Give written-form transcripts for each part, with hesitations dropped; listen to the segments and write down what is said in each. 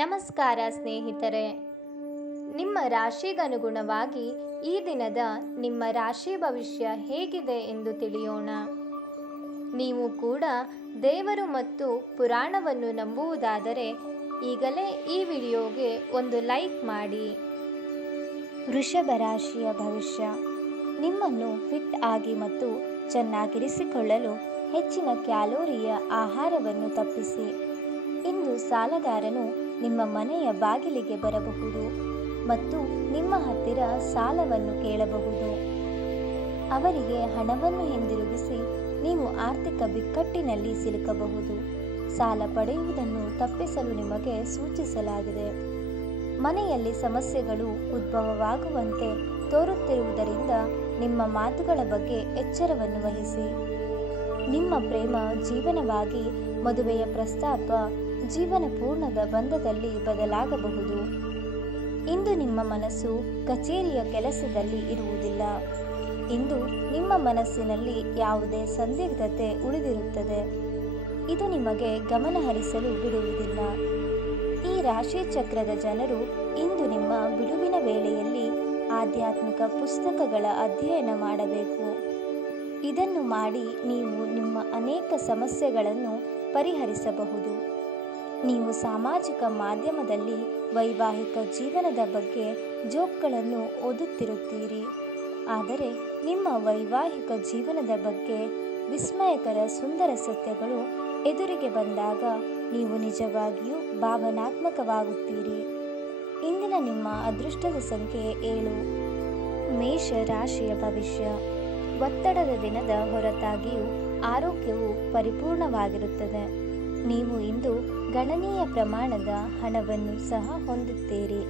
ನಮಸ್ಕಾರ ಸ್ನೇಹಿತರೆ, ನಿಮ್ಮ ರಾಶಿಗನುಗುಣವಾಗಿ ಈ ದಿನದ ನಿಮ್ಮ ರಾಶಿ ಭವಿಷ್ಯ ಹೇಗಿದೆ ಎಂದು ತಿಳಿಯೋಣ. ನೀವು ಕೂಡ ದೇವರು ಮತ್ತು ಪುರಾಣವನ್ನು ನಂಬುವುದಾದರೆ ಈಗಲೇ ಈ ವಿಡಿಯೋಗೆ ಒಂದು ಲೈಕ್ ಮಾಡಿ. ವೃಷಭ ರಾಶಿಯ ಭವಿಷ್ಯ. ನಿಮ್ಮನ್ನು ಫಿಟ್ ಆಗಿ ಮತ್ತು ಚೆನ್ನಾಗಿರಿಸಿಕೊಳ್ಳಲು ಹೆಚ್ಚಿನ ಕ್ಯಾಲೋರಿಯ ಆಹಾರವನ್ನು ತಪ್ಪಿಸಿ. ಇಂದು ಸಾಲಗಾರನು ನಿಮ್ಮ ಮನೆಯ ಬಾಗಿಲಿಗೆ ಬರಬಹುದು ಮತ್ತು ನಿಮ್ಮ ಹತ್ತಿರ ಸಾಲವನ್ನು ಕೇಳಬಹುದು. ಅವರಿಗೆ ಹಣವನ್ನು ಹಿಂದಿರುಗಿಸಿ ನೀವು ಆರ್ಥಿಕ ಬಿಕ್ಕಟ್ಟಿನಲ್ಲಿ ಸಿಲುಕಬಹುದು. ಸಾಲ ಪಡೆಯುವುದನ್ನು ತಪ್ಪಿಸಲು ನಿಮಗೆ ಸೂಚಿಸಲಾಗಿದೆ. ಮನೆಯಲ್ಲಿ ಸಮಸ್ಯೆಗಳು ಉದ್ಭವವಾಗುವಂತೆ ತೋರುತ್ತಿರುವುದರಿಂದ ನಿಮ್ಮ ಮಾತುಗಳ ಬಗ್ಗೆ ಎಚ್ಚರವನ್ನು ವಹಿಸಿ. ನಿಮ್ಮ ಪ್ರೇಮ ಜೀವನವಾಗಿ ಮದುವೆಯ ಪ್ರಸ್ತಾಪ ಜೀವನ ಪೂರ್ಣದ ಬಂಧದಲ್ಲಿ ಬದಲಾಗಬಹುದು. ಇಂದು ನಿಮ್ಮ ಮನಸ್ಸು ಕಚೇರಿಯ ಕೆಲಸದಲ್ಲಿ ಇರುವುದಿಲ್ಲ. ಇಂದು ನಿಮ್ಮ ಮನಸ್ಸಿನಲ್ಲಿ ಯಾವುದೇ ಸಂದಿಗ್ಧತೆ ಉಳಿದಿರುತ್ತದೆ. ಇದು ನಿಮಗೆ ಗಮನ ಹರಿಸಲು ಬಿಡುವುದಿಲ್ಲ. ಈ ರಾಶಿ ಚಕ್ರದ ಜನರು ಇಂದು ನಿಮ್ಮ ಬಿಡುವಿನ ವೇಳೆಯಲ್ಲಿ ಆಧ್ಯಾತ್ಮಿಕ ಪುಸ್ತಕಗಳ ಅಧ್ಯಯನ ಮಾಡಬೇಕು. ಇದನ್ನು ಮಾಡಿ ನೀವು ನಿಮ್ಮ ಅನೇಕ ಸಮಸ್ಯೆಗಳನ್ನು ಪರಿಹರಿಸಬಹುದು. ನೀವು ಸಾಮಾಜಿಕ ಮಾಧ್ಯಮದಲ್ಲಿ ವೈವಾಹಿಕ ಜೀವನದ ಬಗ್ಗೆ ಜೋಕ್ಗಳನ್ನು ಓದುತ್ತಿರುತ್ತೀರಿ. ಆದರೆ ನಿಮ್ಮ ವೈವಾಹಿಕ ಜೀವನದ ಬಗ್ಗೆ ವಿಸ್ಮಯಕರ ಸುಂದರ ಸತ್ಯಗಳು ಎದುರಿಗೆ ಬಂದಾಗ ನೀವು ನಿಜವಾಗಿಯೂ ಭಾವನಾತ್ಮಕವಾಗುತ್ತೀರಿ. ಇಂದಿನ ನಿಮ್ಮ ಅದೃಷ್ಟದ ಸಂಖ್ಯೆ 7. ಮೇಷ ರಾಶಿಯ ಭವಿಷ್ಯ. ಒತ್ತಡದ ದಿನದ ಹೊರತಾಗಿಯೂ ಆರೋಗ್ಯವು ಪರಿಪೂರ್ಣವಾಗಿರುತ್ತದೆ. ನೀವು ಇಂದು ಗಣನೀಯ ಪ್ರಮಾಣದ ಹಣವನ್ನು ಸಹ ಹೊಂದುತ್ತೀರಿ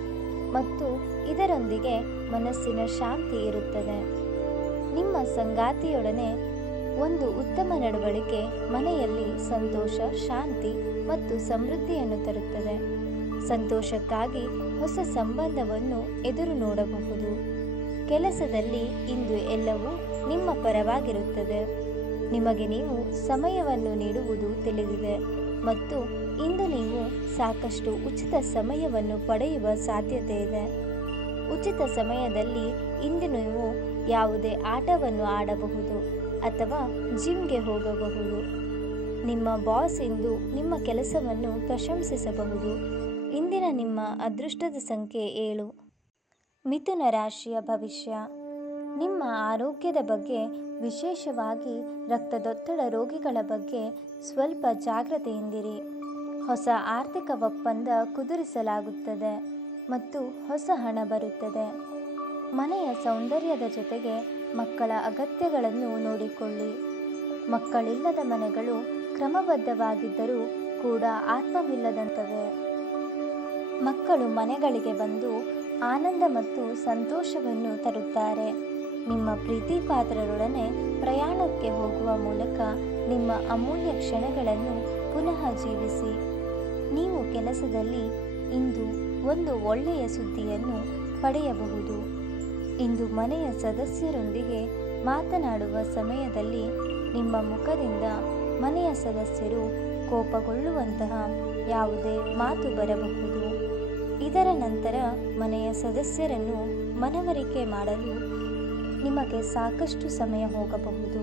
ಮತ್ತು ಇದರೊಂದಿಗೆ ಮನಸ್ಸಿನ ಶಾಂತಿ ಇರುತ್ತದೆ. ನಿಮ್ಮ ಸಂಗಾತಿಯೊಡನೆ ಒಂದು ಉತ್ತಮ ನಡವಳಿಕೆ ಮನೆಯಲ್ಲಿ ಸಂತೋಷ, ಶಾಂತಿ ಮತ್ತು ಸಮೃದ್ಧಿಯನ್ನು ತರುತ್ತದೆ. ಸಂತೋಷಕ್ಕಾಗಿ ಹೊಸ ಸಂಬಂಧವನ್ನು ಎದುರು ನೋಡಬಹುದು. ಕೆಲಸದಲ್ಲಿ ಇಂದು ಎಲ್ಲವೂ ನಿಮ್ಮ ಪರವಾಗಿರುತ್ತದೆ. ನಿಮಗೆ ನೀವು ಸಮಯವನ್ನು ನೀಡುವುದು ತಿಳಿದಿದೆ ಮತ್ತು ಇಂದು ನೀವು ಸಾಕಷ್ಟು ಉಚಿತ ಸಮಯವನ್ನು ಪಡೆಯುವ ಸಾಧ್ಯತೆ ಇದೆ. ಉಚಿತ ಸಮಯದಲ್ಲಿ ಇಂದು ನೀವು ಯಾವುದೇ ಆಟವನ್ನು ಆಡಬಹುದು ಅಥವಾ ಜಿಮ್ಗೆ ಹೋಗಬಹುದು. ನಿಮ್ಮ ಬಾಸ್ ಇಂದು ನಿಮ್ಮ ಕೆಲಸವನ್ನು ಪ್ರಶಂಸಿಸಬಹುದು. ಇಂದಿನ ನಿಮ್ಮ ಅದೃಷ್ಟದ ಸಂಖ್ಯೆ 7. ಮಿಥುನ ರಾಶಿಯ ಭವಿಷ್ಯ. ನಿಮ್ಮ ಆರೋಗ್ಯದ ಬಗ್ಗೆ, ವಿಶೇಷವಾಗಿ ರಕ್ತದೊತ್ತಡ ರೋಗಿಗಳ ಬಗ್ಗೆ ಸ್ವಲ್ಪ ಜಾಗ್ರತೆಯಿಂದಿರಿ. ಹೊಸ ಆರ್ಥಿಕ ಒಪ್ಪಂದ ಕುದುರಿಸಲಾಗುತ್ತದೆ ಮತ್ತು ಹೊಸ ಹಣ ಬರುತ್ತದೆ. ಮನೆಯ ಸೌಂದರ್ಯದ ಜೊತೆಗೆ ಮಕ್ಕಳ ಅಗತ್ಯಗಳನ್ನು ನೋಡಿಕೊಳ್ಳಿ. ಮಕ್ಕಳಿಲ್ಲದ ಮನೆಗಳು ಕ್ರಮಬದ್ಧವಾಗಿದ್ದರೂ ಕೂಡ ಆತ್ಮವಿಲ್ಲದಂತವೆ. ಮಕ್ಕಳು ಮನೆಗಳಿಗೆ ಬಂದು ಆನಂದ ಮತ್ತು ಸಂತೋಷವನ್ನು ತರುತ್ತಾರೆ. ನಿಮ್ಮ ಪ್ರೀತಿ ಪಾತ್ರರೊಡನೆ ಪ್ರಯಾಣಕ್ಕೆ ಹೋಗುವ ಮೂಲಕ ನಿಮ್ಮ ಅಮೂಲ್ಯ ಕ್ಷಣಗಳನ್ನು ಪುನಃ ಜೀವಿಸಿ. ನೀವು ಕೆಲಸದಲ್ಲಿ ಇಂದು ಒಂದು ಒಳ್ಳೆಯ ಸುದ್ದಿಯನ್ನು ಪಡೆಯಬಹುದು. ಇಂದು ಮನೆಯ ಸದಸ್ಯರೊಂದಿಗೆ ಮಾತನಾಡುವ ಸಮಯದಲ್ಲಿ ನಿಮ್ಮ ಮುಖದಿಂದ ಮನೆಯ ಸದಸ್ಯರು ಕೋಪಗೊಳ್ಳುವಂತಹ ಯಾವುದೇ ಮಾತು ಬರಬಹುದು. ಇದರ ನಂತರ ಮನೆಯ ಸದಸ್ಯರನ್ನು ಮನವರಿಕೆ ಮಾಡಲು ನಿಮಗೆ ಸಾಕಷ್ಟು ಸಮಯ ಹೋಗಬಹುದು.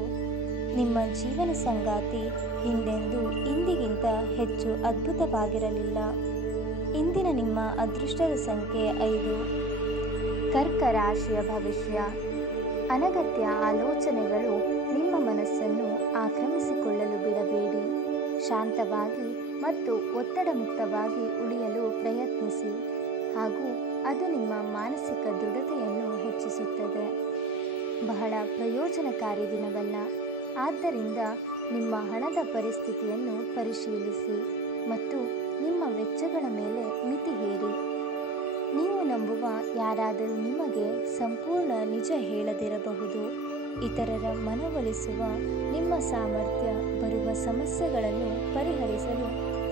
ನಿಮ್ಮ ಜೀವನ ಸಂಗಾತಿ ಹಿಂದೆಂದೂ ಇಂದಿಗಿಂತ ಹೆಚ್ಚು ಅದ್ಭುತವಾಗಿರಲಿಲ್ಲ. ಇಂದಿನ ನಿಮ್ಮ ಅದೃಷ್ಟದ ಸಂಖ್ಯೆ 5. ಕರ್ಕ ರಾಶಿಯ ಭವಿಷ್ಯ. ಅನಗತ್ಯ ಆಲೋಚನೆಗಳು ನಿಮ್ಮ ಮನಸ್ಸನ್ನು ಆಕ್ರಮಿಸಿಕೊಳ್ಳಲು ಬಿಡಬೇಡಿ. ಶಾಂತವಾಗಿ ಮತ್ತು ಒತ್ತಡ ಮುಕ್ತವಾಗಿ ಉಳಿಯಲು ಪ್ರಯತ್ನಿಸಿ ಹಾಗೂ ಅದು ನಿಮ್ಮ ಮಾನಸಿಕ ದೃಢತೆಯನ್ನು ಹೆಚ್ಚಿಸುತ್ತದೆ. ಬಹಳ ಪ್ರಯೋಜನಕಾರಿ ದಿನವಲ್ಲ. ಆದ್ದರಿಂದ ನಿಮ್ಮ ಹಣದ ಪರಿಸ್ಥಿತಿಯನ್ನು ಪರಿಶೀಲಿಸಿ ಮತ್ತು ನಿಮ್ಮ ವೆಚ್ಚಗಳ ಮೇಲೆ ಮಿತಿ ಹೇರಿ. ನೀವು ನಂಬುವ ಯಾರಾದರೂ ನಿಮಗೆ ಸಂಪೂರ್ಣ ನಿಜ ಹೇಳದಿರಬಹುದು. ಇತರರ ಮನವೊಲಿಸುವ ನಿಮ್ಮ ಸಾಮರ್ಥ್ಯ ಬರುವ ಸಮಸ್ಯೆಗಳನ್ನು ಪರಿಹರಿಸಲು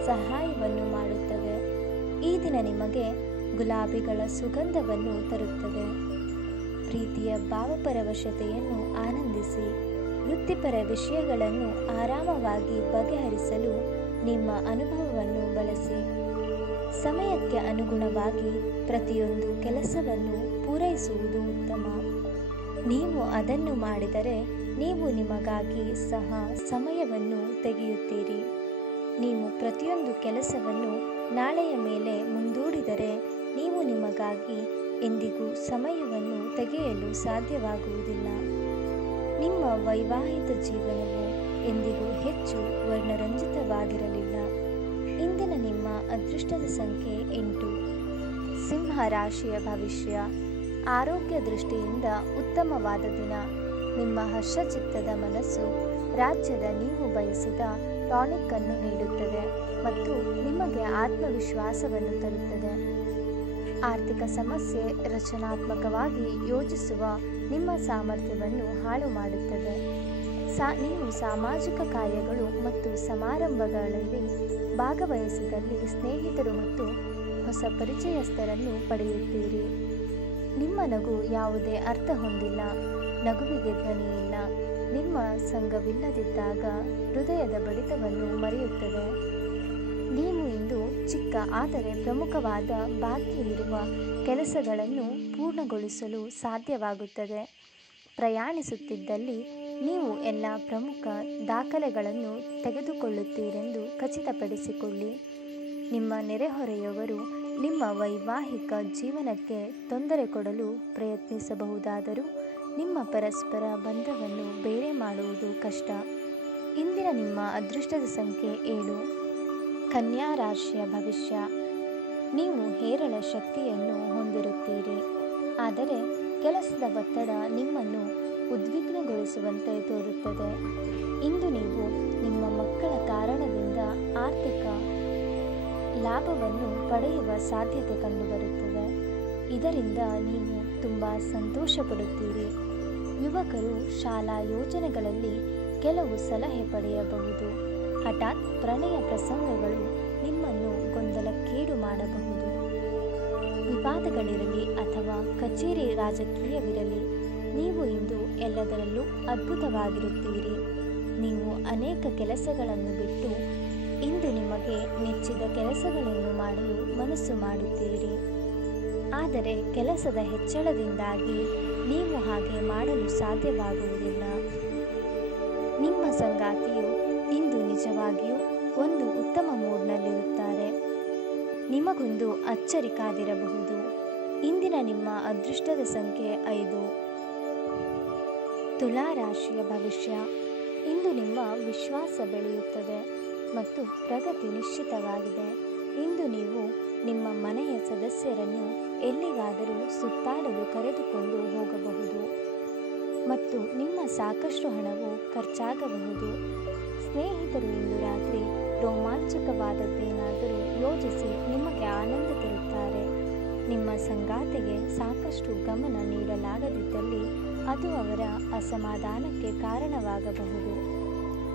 ಸಹಾಯವನ್ನು ಮಾಡುತ್ತದೆ. ಈ ದಿನ ನಿಮಗೆ ಗುಲಾಬಿಗಳ ಸುಗಂಧವನ್ನು ತರುತ್ತದೆ. ಪ್ರೀತಿಯ ಭಾವಪರವಶತೆಯನ್ನು ಆನಂದಿಸಿ. ವೃತ್ತಿಪರ ವಿಷಯಗಳನ್ನು ಆರಾಮವಾಗಿ ಬಗೆಹರಿಸಲು ನಿಮ್ಮ ಅನುಭವವನ್ನು ಬಳಸಿ. ಸಮಯಕ್ಕೆ ಅನುಗುಣವಾಗಿ ಪ್ರತಿಯೊಂದು ಕೆಲಸವನ್ನು ಪೂರೈಸುವುದು ಉತ್ತಮ. ನೀವು ಅದನ್ನು ಮಾಡಿದರೆ ನೀವು ನಿಮಗಾಗಿ ಸಹ ಸಮಯವನ್ನು ತೆಗೆಯುತ್ತೀರಿ. ನೀವು ಪ್ರತಿಯೊಂದು ಕೆಲಸವನ್ನು ನಾಳೆಯ ಮೇಲೆ ಮುಂದೂಡಿದರೆ ನೀವು ನಿಮಗಾಗಿ ಎಂದಿಗೂ ಸಮಯವನ್ನು ತೆಗೆಯಲು ಸಾಧ್ಯವಾಗುವುದಿಲ್ಲ. ನಿಮ್ಮ ವೈವಾಹಿಕ ಜೀವನವು ಎಂದಿಗೂ ಹೆಚ್ಚು ವರ್ಣರಂಜಿತವಾಗಿರಲಿಲ್ಲ. ಇಂದಿನ ನಿಮ್ಮ ಅದೃಷ್ಟದ ಸಂಖ್ಯೆ 8. ಸಿಂಹ ರಾಶಿಯ ಭವಿಷ್ಯ. ಆರೋಗ್ಯ ದೃಷ್ಟಿಯಿಂದ ಉತ್ತಮವಾದ ದಿನ. ನಿಮ್ಮ ಹರ್ಷಚಿತ್ತದ ಮನಸ್ಸು ರಾಜ್ಯದ ನೀವು ಬಯಸಿದ ಟಾನಿಕ್ ಅನ್ನು ನೀಡುತ್ತದೆ ಮತ್ತು ನಿಮಗೆ ಆತ್ಮವಿಶ್ವಾಸವನ್ನು ತರುತ್ತದೆ. ಆರ್ಥಿಕ ಸಮಸ್ಯೆ ರಚನಾತ್ಮಕವಾಗಿ ಯೋಜಿಸುವ ನಿಮ್ಮ ಸಾಮರ್ಥ್ಯವನ್ನು ಹಾಳು ಮಾಡುತ್ತದೆ. ನೀವು ಸಾಮಾಜಿಕ ಕಾರ್ಯಗಳು ಮತ್ತು ಸಮಾರಂಭಗಳಲ್ಲಿ ಭಾಗವಹಿಸಿದಲ್ಲಿ ಸ್ನೇಹಿತರು ಮತ್ತು ಹೊಸ ಪರಿಚಯಸ್ಥರನ್ನು ಪಡೆಯುತ್ತೀರಿ. ನಿಮ್ಮ ನಗು ಯಾವುದೇ ಅರ್ಥ ಹೊಂದಿಲ್ಲ. ನಗುವಿಗೆ ಧ್ವನಿಯಿಲ್ಲ. ನಿಮ್ಮ ಸಂಘವಿಲ್ಲದಿದ್ದಾಗ ಹೃದಯದ ಬಡಿತವನ್ನು ಮರೆಯುತ್ತದೆ. ನೀವು ಇಂದು ಚಿಕ್ಕ ಆದರೆ ಪ್ರಮುಖವಾದ ಬಾಕಿ ಇರುವ ಕೆಲಸಗಳನ್ನು ಪೂರ್ಣಗೊಳಿಸಲು ಸಾಧ್ಯವಾಗುತ್ತದೆ. ಪ್ರಯಾಣಿಸುತ್ತಿದ್ದಲ್ಲಿ ನೀವು ಎಲ್ಲ ಪ್ರಮುಖ ದಾಖಲೆಗಳನ್ನು ತೆಗೆದುಕೊಳ್ಳುತ್ತೀರೆಂದು ಖಚಿತಪಡಿಸಿಕೊಳ್ಳಿ. ನಿಮ್ಮ ನೆರೆಹೊರೆಯವರು ನಿಮ್ಮ ವೈವಾಹಿಕ ಜೀವನಕ್ಕೆ ತೊಂದರೆ ಕೊಡಲು ಪ್ರಯತ್ನಿಸಬಹುದಾದರೂ ನಿಮ್ಮ ಪರಸ್ಪರ ಬಂಧವನ್ನು ಬೇರೆ ಮಾಡುವುದು ಕಷ್ಟ. ಇಂದಿನ ನಿಮ್ಮ ಅದೃಷ್ಟದ ಸಂಖ್ಯೆ 7. ಕನ್ಯಾ ರಾಶಿಯ ಭವಿಷ್ಯ. ನೀವು ಹೇರಳ ಶಕ್ತಿಯನ್ನು ಹೊಂದಿರುತ್ತೀರಿ, ಆದರೆ ಕೆಲಸದ ಒತ್ತಡ ನಿಮ್ಮನ್ನು ಉದ್ವಿಗ್ನಗೊಳಿಸುವಂತೆ ತೋರುತ್ತದೆ. ಇಂದು ನೀವು ನಿಮ್ಮ ಮಕ್ಕಳ ಕಾರಣದಿಂದ ಆರ್ಥಿಕ ಲಾಭವನ್ನು ಪಡೆಯುವ ಸಾಧ್ಯತೆ ಕಂಡುಬರುತ್ತದೆ. ಇದರಿಂದ ನೀವು ತುಂಬ ಸಂತೋಷ ಪಡುತ್ತೀರಿ. ಯುವಕರು ಶಾಲಾ ಯೋಜನೆಗಳಲ್ಲಿ ಕೆಲವು ಸಲಹೆ ಪಡೆಯಬಹುದು. ಹಠಾತ್ ಪ್ರಣಯ ಪ್ರಸಂಗಗಳು ನಿಮ್ಮನ್ನು ಗೊಂದಲಕ್ಕೀಡು ಮಾಡಬಹುದು. ವಿವಾದಗಳಿರಲಿ ಅಥವಾ ಕಚೇರಿ ರಾಜಕೀಯವಿರಲಿ, ನೀವು ಇಂದು ಎಲ್ಲದರಲ್ಲೂ ಅದ್ಭುತವಾಗಿರುತ್ತೀರಿ. ನೀವು ಅನೇಕ ಕೆಲಸಗಳನ್ನು ಬಿಟ್ಟು ಇಂದು ನಿಮಗೆ ನೆಚ್ಚಿದ ಕೆಲಸಗಳನ್ನು ಮಾಡಲು ಮನಸ್ಸು ಮಾಡುತ್ತೀರಿ. ಆದರೆ ಕೆಲಸದ ಹೆಚ್ಚಳದಿಂದಾಗಿ ನೀವು ಹಾಗೆ ಮಾಡಲು ಸಾಧ್ಯವಾಗುವುದಿಲ್ಲ. ನಿಮ್ಮ ಸಂಗಾತಿಯು ಇಂದು ನಿಜವಾಗಿಯೂ ಒಂದು ಉತ್ತಮ ಮೂಡ್ನಲ್ಲಿರುತ್ತಾರೆ. ನಿಮಗೊಂದು ಅಚ್ಚರಿ ಕಾದಿರಬಹುದು. ಇಂದಿನ ನಿಮ್ಮ ಅದೃಷ್ಟದ ಸಂಖ್ಯೆ 5. ತುಲಾ ರಾಶಿಯ ಭವಿಷ್ಯ. ಇಂದು ನಿಮ್ಮ ವಿಶ್ವಾಸ ಬೆಳೆಯುತ್ತದೆ ಮತ್ತು ಪ್ರಗತಿ ನಿಶ್ಚಿತವಾಗಿದೆ. ಇಂದು ನೀವು ನಿಮ್ಮ ಮನೆಯ ಸದಸ್ಯರನ್ನು ಎಲ್ಲಿಗಾದರೂ ಸುತ್ತಾಡಲು ಕರೆದುಕೊಂಡು ಹೋಗಬಹುದು ಮತ್ತು ನಿಮ್ಮ ಸಾಕಷ್ಟು ಹಣವು ಖರ್ಚಾಗಬಹುದು. ಸ್ನೇಹಿತರು ಇಂದು ರಾತ್ರಿ ರೋಮಾಂಚಕವಾದದ್ದೇನಾದರೂ ಯೋಜಿಸಿ ನಿಮಗೆ ಆನಂದ ತರುತ್ತಾರೆ. ನಿಮ್ಮ ಸಂಗಾತಿಗೆ ಸಾಕಷ್ಟು ಗಮನ ನೀಡಲಾಗದಿದ್ದಲ್ಲಿ ಅದು ಅವರ ಅಸಮಾಧಾನಕ್ಕೆ ಕಾರಣವಾಗಬಹುದು.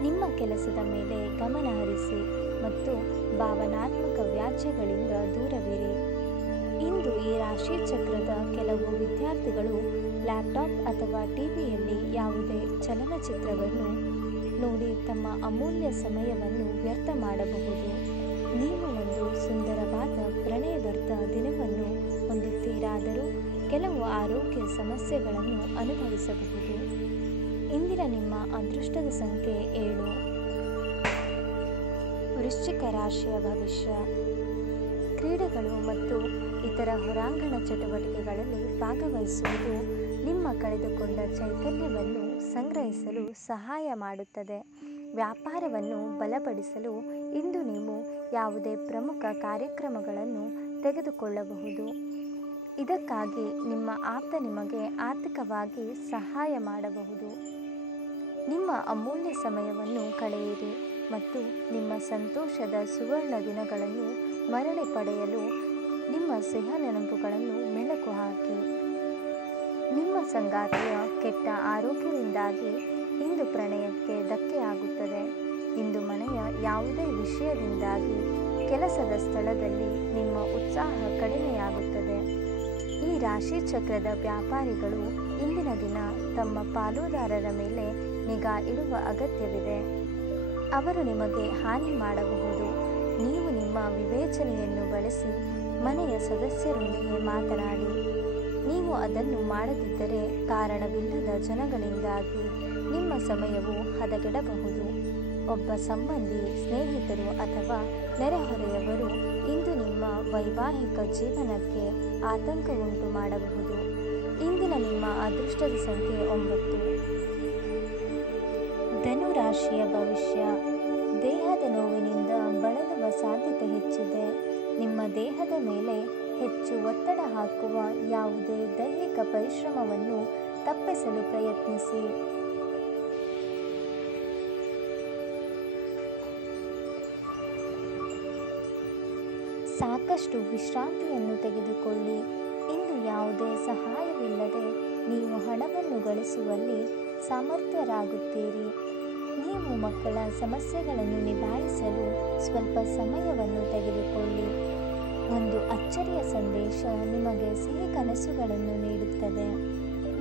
ನಿಮ್ಮ ಕೆಲಸದ ಮೇಲೆ ಗಮನ ಹರಿಸಿ ಮತ್ತು ಭಾವನಾತ್ಮಕ ವ್ಯಾಜ್ಯಗಳಿಂದ ದೂರವಿರಿ. ಇಂದು ಈ ರಾಶಿ ಚಕ್ರದ ಕೆಲವು ವಿದ್ಯಾರ್ಥಿಗಳು ಲ್ಯಾಪ್ಟಾಪ್ ಅಥವಾ ಟಿವಿಯಲ್ಲಿ ಯಾವುದೇ ಚಲನಚಿತ್ರವನ್ನು ನೋಡಿ ತಮ್ಮ ಅಮೂಲ್ಯ ಸಮಯವನ್ನು ವ್ಯರ್ಥ ಮಾಡಬಹುದು. ನೀವು ಒಂದು ಸುಂದರವಾದ ಪ್ರಣಯಭರಿತ ದಿನವನ್ನು ಹೊಂದುತ್ತೀರಾದರೂ ಕೆಲವು ಆರೋಗ್ಯ ಸಮಸ್ಯೆಗಳನ್ನು ಅನುಭವಿಸಬಹುದು. ಇಂದಿನ ನಿಮ್ಮ ಅದೃಷ್ಟದ ಸಂಖ್ಯೆ 7. ವೃಶ್ಚಿಕ ರಾಶಿಯ ಭವಿಷ್ಯ. ಕ್ರೀಡೆಗಳು ಮತ್ತು ಇತರ ಹೊರಾಂಗಣ ಚಟುವಟಿಕೆಗಳಲ್ಲಿ ಭಾಗವಹಿಸುವುದು ನಿಮ್ಮ ಕಳೆದುಕೊಂಡ ಚೈತನ್ಯವನ್ನು ಸಂಗ್ರಹಿಸಲು ಸಹಾಯ ಮಾಡುತ್ತದೆ. ವ್ಯಾಪಾರವನ್ನು ಬಲಪಡಿಸಲು ಇಂದು ನೀವು ಯಾವುದೇ ಪ್ರಮುಖ ಕಾರ್ಯಕ್ರಮಗಳನ್ನು ತೆಗೆದುಕೊಳ್ಳಬಹುದು. ಇದಕ್ಕಾಗಿ ನಿಮ್ಮ ಆಪ್ತ ನಿಮಗೆ ಆರ್ಥಿಕವಾಗಿ ಸಹಾಯ ಮಾಡಬಹುದು. ನಿಮ್ಮ ಅಮೂಲ್ಯ ಸಮಯವನ್ನು ಕಳೆಯಿರಿ ಮತ್ತು ನಿಮ್ಮ ಸಂತೋಷದ ಸುವರ್ಣ ದಿನಗಳನ್ನು ಮರಳಿ ಪಡೆಯಲು ನಿಮ್ಮ ಸಿಹಿ ನೆನಪುಗಳನ್ನು ಮೆಲುಕು ಹಾಕಿ. ನಿಮ್ಮ ಸಂಗಾತಿಯ ಕೆಟ್ಟ ಆರೋಗ್ಯದಿಂದಾಗಿ ಇಂದು ಪ್ರಣಯಕ್ಕೆ ಧಕ್ಕೆಯಾಗುತ್ತದೆ. ಇಂದು ಮನೆಯ ಯಾವುದೇ ವಿಷಯದಿಂದಾಗಿ ಕೆಲಸದ ಸ್ಥಳದಲ್ಲಿ ನಿಮ್ಮ ಉತ್ಸಾಹ ಕಡಿಮೆಯಾಗುತ್ತದೆ. ಈ ರಾಶಿ ಚಕ್ರದ ವ್ಯಾಪಾರಿಗಳು ಇಂದಿನ ದಿನ ತಮ್ಮ ಪಾಲುದಾರರ ಮೇಲೆ ನಿಗಾ ಇಡುವ ಅಗತ್ಯವಿದೆ. ಅವರು ನಿಮಗೆ ಹಾನಿ ಮಾಡಬಹುದು. ನೀವು ನಿಮ್ಮ ವಿವೇಚನೆಯನ್ನು ಬಳಸಿ ಮನೆಯ ಸದಸ್ಯರೊಂದಿಗೆ ಮಾತನಾಡಿ. ನೀವು ಅದನ್ನು ಮಾಡದಿದ್ದರೆ ಕಾರಣವಿಲ್ಲದ ಜನಗಳಿಂದಾಗಿ ನಿಮ್ಮ ಸಮಯವು ಹದಗೆಡಬಹುದು. ಒಬ್ಬ ಸಂಬಂಧಿ, ಸ್ನೇಹಿತರು ಅಥವಾ ನೆರೆಹೊರೆಯವರು ಇಂದು ನಿಮ್ಮ ವೈವಾಹಿಕ ಜೀವನಕ್ಕೆ ಆತಂಕ ಉಂಟು ಮಾಡಬಹುದು. ಇಂದಿನ ನಿಮ್ಮ ಅದೃಷ್ಟದ ಸಂಖ್ಯೆ 9. ಧನು ರಾಶಿಯ ಭವಿಷ್ಯ. ದೇಹದ ನೋವಿನಿಂದ ಬಳಲುವ ಸಾಧ್ಯತೆ ಹೆಚ್ಚಿದೆ. ನಿಮ್ಮ ದೇಹದ ಮೇಲೆ ಹೆಚ್ಚು ಒತ್ತಡ ಹಾಕುವ ಯಾವುದೇ ದೈಹಿಕ ಪರಿಶ್ರಮವನ್ನು ತಪ್ಪಿಸಲು ಪ್ರಯತ್ನಿಸಿ. ಸಾಕಷ್ಟು ವಿಶ್ರಾಂತಿಯನ್ನು ತೆಗೆದುಕೊಳ್ಳಿ. ಇಂದು ಯಾವುದೇ ಸಹಾಯವಿಲ್ಲದೆ ನೀವು ಹಣವನ್ನು ಗಳಿಸುವಲ್ಲಿ ಸಮರ್ಥರಾಗುತ್ತೀರಿ. ನೀವು ಮಕ್ಕಳ ಸಮಸ್ಯೆಗಳನ್ನು ನಿಭಾಯಿಸಲು ಸ್ವಲ್ಪ ಸಮಯವನ್ನು ತೆಗೆದುಕೊಳ್ಳಿ. ಒಂದು ಅಚ್ಚರಿಯ ಸಂದೇಶ ನಿಮಗೆ ಸಿಹಿ ಕನಸುಗಳನ್ನು ನೀಡುತ್ತದೆ.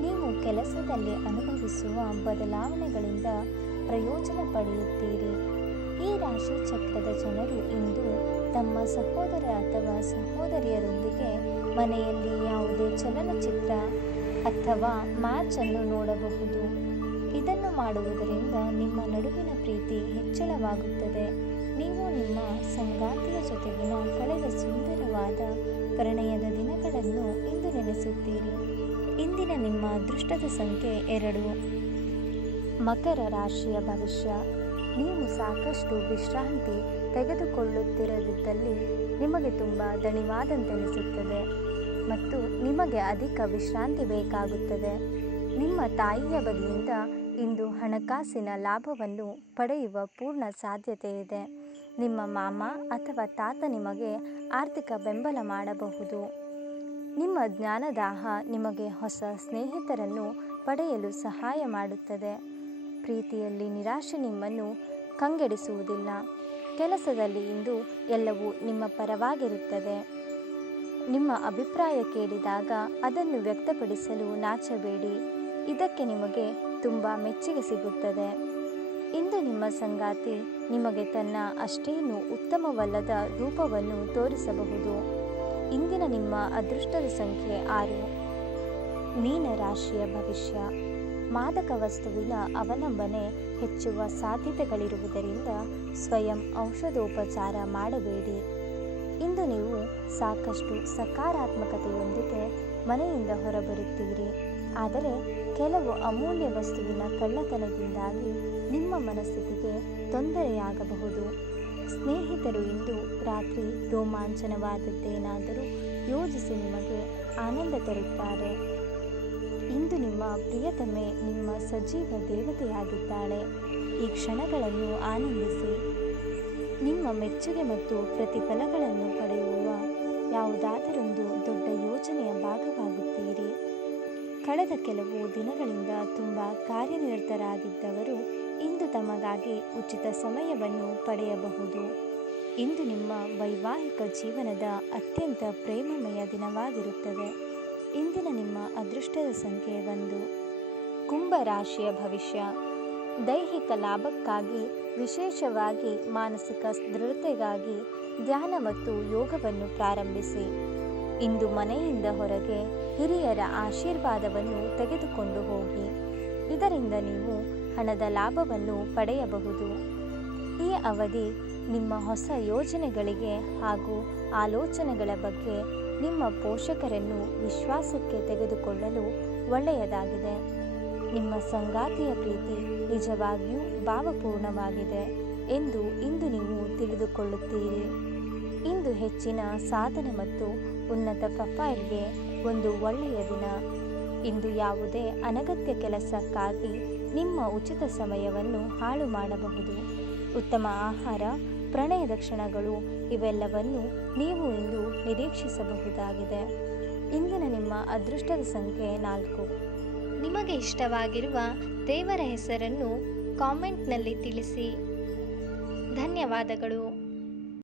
ನೀವು ಕೆಲಸದಲ್ಲಿ ಅನುಭವಿಸುವ ಬದಲಾವಣೆಗಳಿಂದ ಪ್ರಯೋಜನ ಪಡೆಯುತ್ತೀರಿ. ಈ ರಾಶಿ ಚಕ್ರದ ಜನರು ಇಂದು ತಮ್ಮ ಸಹೋದರ ಅಥವಾ ಸಹೋದರಿಯರೊಂದಿಗೆ ಮನೆಯಲ್ಲಿ ಯಾವುದೇ ಚಲನಚಿತ್ರ ಅಥವಾ ಮ್ಯಾಚ್ ಅನ್ನು ನೋಡಬಹುದು. ಇದನ್ನು ಮಾಡುವುದರಿಂದ ನಿಮ್ಮ ನಡುವಿನ ಪ್ರೀತಿ ಹೆಚ್ಚಳವಾಗುತ್ತದೆ. ನೀವು ನಿಮ್ಮ ಸಂಗಾತಿಯ ಜೊತೆಗಿನ ಕಳೆದ ಸುಂದರವಾದ ಪ್ರಣಯದ ದಿನಗಳನ್ನು ಇಂದು ನೆನೆಸುತ್ತೀರಿ. ಇಂದಿನ ನಿಮ್ಮ ಅದೃಷ್ಟದ ಸಂಖ್ಯೆ 2. ಮಕರ ರಾಶಿಯ ಭವಿಷ್ಯ. ನೀವು ಸಾಕಷ್ಟು ವಿಶ್ರಾಂತಿ ತೆಗೆದುಕೊಳ್ಳುತ್ತಿರದಿದ್ದಲ್ಲಿ ನಿಮಗೆ ತುಂಬ ದಣಿವಾದಂತೆನಿಸುತ್ತದೆ ಮತ್ತು ನಿಮಗೆ ಅಧಿಕ ವಿಶ್ರಾಂತಿ ಬೇಕಾಗುತ್ತದೆ. ನಿಮ್ಮ ತಾಯಿಯ ಬಳಿಯಿಂದ ಇಂದು ಹಣಕಾಸಿನ ಲಾಭವನ್ನು ಪಡೆಯುವ ಪೂರ್ಣ ಸಾಧ್ಯತೆ ಇದೆ. ನಿಮ್ಮ ಮಾಮ ಅಥವಾ ತಾತ ನಿಮಗೆ ಆರ್ಥಿಕ ಬೆಂಬಲ ಮಾಡಬಹುದು. ನಿಮ್ಮ ಜ್ಞಾನದಾಹ ನಿಮಗೆ ಹೊಸ ಸ್ನೇಹಿತರನ್ನು ಪಡೆಯಲು ಸಹಾಯ ಮಾಡುತ್ತದೆ. ಪ್ರೀತಿಯಲ್ಲಿ ನಿರಾಶೆ ನಿಮ್ಮನ್ನು ಕಂಗೆಡಿಸುವುದಿಲ್ಲ. ಕೆಲಸದಲ್ಲಿ ಇಂದು ಎಲ್ಲವೂ ನಿಮ್ಮ ಪರವಾಗಿರುತ್ತದೆ. ನಿಮ್ಮ ಅಭಿಪ್ರಾಯ ಕೇಳಿದಾಗ ಅದನ್ನು ವ್ಯಕ್ತಪಡಿಸಲು ನಾಚಬೇಡಿ. ಇದಕ್ಕೆ ನಿಮಗೆ ತುಂಬ ಮೆಚ್ಚುಗೆ ಸಿಗುತ್ತದೆ. ಇಂದು ನಿಮ್ಮ ಸಂಗಾತಿ ನಿಮಗೆ ತನ್ನ ಅಷ್ಟೇನೂ ಉತ್ತಮವಲ್ಲದ ರೂಪವನ್ನು ತೋರಿಸಬಹುದು. ಇಂದಿನ ನಿಮ್ಮ ಅದೃಷ್ಟದ ಸಂಖ್ಯೆ 6. ಮೀನ ರಾಶಿಯ ಭವಿಷ್ಯ. ಮಾದಕ ವಸ್ತುವಿನ ಅವಲಂಬನೆ ಹೆಚ್ಚುವ ಸಾಧ್ಯತೆಗಳಿರುವುದರಿಂದ ಸ್ವಯಂ ಔಷಧೋಪಚಾರ ಮಾಡಬೇಡಿ. ಇಂದು ನೀವು ಸಾಕಷ್ಟು ಸಕಾರಾತ್ಮಕತೆಯೊಂದಿಗೆ ಮನೆಯಿಂದ ಹೊರಬರುತ್ತೀರಿ. ಆದರೆ ಕೆಲವು ಅಮೂಲ್ಯ ವಸ್ತುವಿನ ಕಳ್ಳತನದಿಂದಾಗಿ ನಿಮ್ಮ ಮನಸ್ಥಿತಿಗೆ ತೊಂದರೆಯಾಗಬಹುದು. ಸ್ನೇಹಿತರು ಇಂದು ರಾತ್ರಿ ರೋಮಾಂಚನವಾದದ್ದೇನಾದರೂ ಯೋಜಿಸಿ ನಿಮಗೆ ಆನಂದ ತರುತ್ತಾರೆ. ಇಂದು ನಿಮ್ಮ ಪ್ರಿಯತಮೆ ನಿಮ್ಮ ಸಜೀವ ದೇವತೆಯಾಗಿದ್ದಾಳೆ. ಈ ಕ್ಷಣಗಳನ್ನು ಆನಂದಿಸಿ. ನಿಮ್ಮ ಮೆಚ್ಚುಗೆ ಮತ್ತು ಪ್ರತಿಫಲಗಳನ್ನು ಪಡೆಯುವ ಯಾವುದಾದರೊಂದು ದೊಡ್ಡ ಯೋಜನೆಯ ಭಾಗವಾಗುತ್ತೀರಿ. ಕಳೆದ ಕೆಲವು ದಿನಗಳಿಂದ ತುಂಬ ಕಾರ್ಯನಿರತರಾಗಿದ್ದವರು ಇಂದು ತಮಗಾಗಿ ಉಚಿತ ಸಮಯವನ್ನು ಪಡೆಯಬಹುದು. ಇಂದು ನಿಮ್ಮ ವೈವಾಹಿಕ ಜೀವನದ ಅತ್ಯಂತ ಪ್ರೇಮಮಯ ದಿನವಾಗಿರುತ್ತದೆ. ಇಂದಿನ ನಿಮ್ಮ ಅದೃಷ್ಟದ ಸಂಖ್ಯೆ 1. ಕುಂಭ ರಾಶಿಯ ಭವಿಷ್ಯ. ದೈಹಿಕ ಲಾಭಕ್ಕಾಗಿ, ವಿಶೇಷವಾಗಿ ಮಾನಸಿಕ ದೃಢತೆಗಾಗಿ ಧ್ಯಾನ ಮತ್ತು ಯೋಗವನ್ನು ಪ್ರಾರಂಭಿಸಿ. ಇಂದು ಮನೆಯಿಂದ ಹೊರಗೆ ಹಿರಿಯರ ಆಶೀರ್ವಾದವನ್ನು ತೆಗೆದುಕೊಂಡು ಹೋಗಿ. ಇದರಿಂದ ನೀವು ಹಣದ ಲಾಭವನ್ನು ಪಡೆಯಬಹುದು. ಈ ಅವಧಿ ನಿಮ್ಮ ಹೊಸ ಯೋಜನೆಗಳಿಗೆ ಹಾಗೂ ಆಲೋಚನೆಗಳ ಬಗ್ಗೆ ನಿಮ್ಮ ಪೋಷಕರನ್ನು ವಿಶ್ವಾಸಕ್ಕೆ ತೆಗೆದುಕೊಳ್ಳಲು ಒಳ್ಳೆಯದಾಗಿದೆ. ನಿಮ್ಮ ಸಂಗಾತಿಯ ಪ್ರೀತಿ ನಿಜವಾಗಿಯೂ ಭಾವಪೂರ್ಣವಾಗಿದೆ ಎಂದು ಇಂದು ನೀವು ತಿಳಿದುಕೊಳ್ಳುತ್ತೀರಿ. ಇಂದು ಹೆಚ್ಚಿನ ಸಾಧನೆ ಮತ್ತು ಉನ್ನತ ಪ್ರೊಫೈಲ್ಗೆ ಒಂದು ಒಳ್ಳೆಯ ದಿನ. ಇಂದು ಯಾವುದೇ ಅನಗತ್ಯ ಕೆಲಸಕ್ಕಾಗಿ ನಿಮ್ಮ ಉಚಿತ ಸಮಯವನ್ನು ಹಾಳು ಮಾಡಬಹುದು. ಉತ್ತಮ ಆಹಾರ, ಪ್ರಣಯದ ಕ್ಷಣಗಳು ಇವೆಲ್ಲವನ್ನು ನೀವು ಇಂದು ನಿರೀಕ್ಷಿಸಬಹುದಾಗಿದೆ. ಇಂದಿನ ನಿಮ್ಮ ಅದೃಷ್ಟದ ಸಂಖ್ಯೆ 4. ನಿಮಗೆ ಇಷ್ಟವಾಗಿರುವ ದೇವರ ಹೆಸರನ್ನು ಕಾಮೆಂಟ್ನಲ್ಲಿ ತಿಳಿಸಿ. ಧನ್ಯವಾದಗಳು.